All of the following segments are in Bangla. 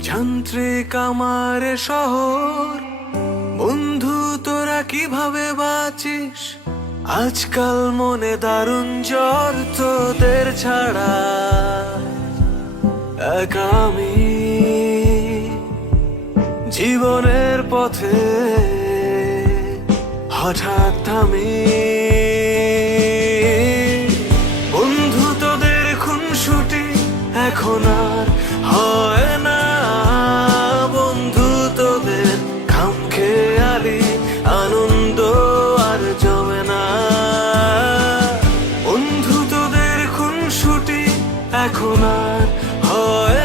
যান্ত্রিক আমার শহর। বন্ধু, তোরা কীভাবে বাঁচিস? আজকাল মনে দারুণ জ্বর তোদের ছাড়া। আমি জীবনের পথে হঠাৎ আমি এখন আর হয় না। বন্ধু তোদের খাম খেয়ালি, আনন্দ আর জমে না। বন্ধু তোদের খুনসুটি এখন আর হয়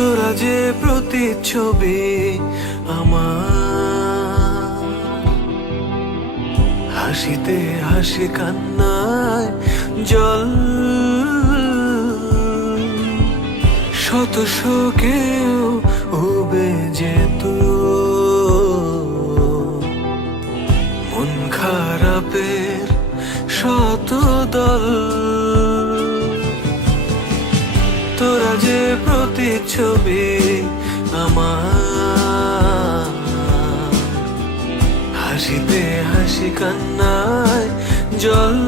তোরা যে প্রতিচ্ছবি আমার। হাসিতে হাসি কান্নায় জল। শত শোকেও উবে যেত মন খারাপের শত দল। তোরা যে প্রতিচ্ছবি আমার। হাসিতে হাসি কান্নায় জল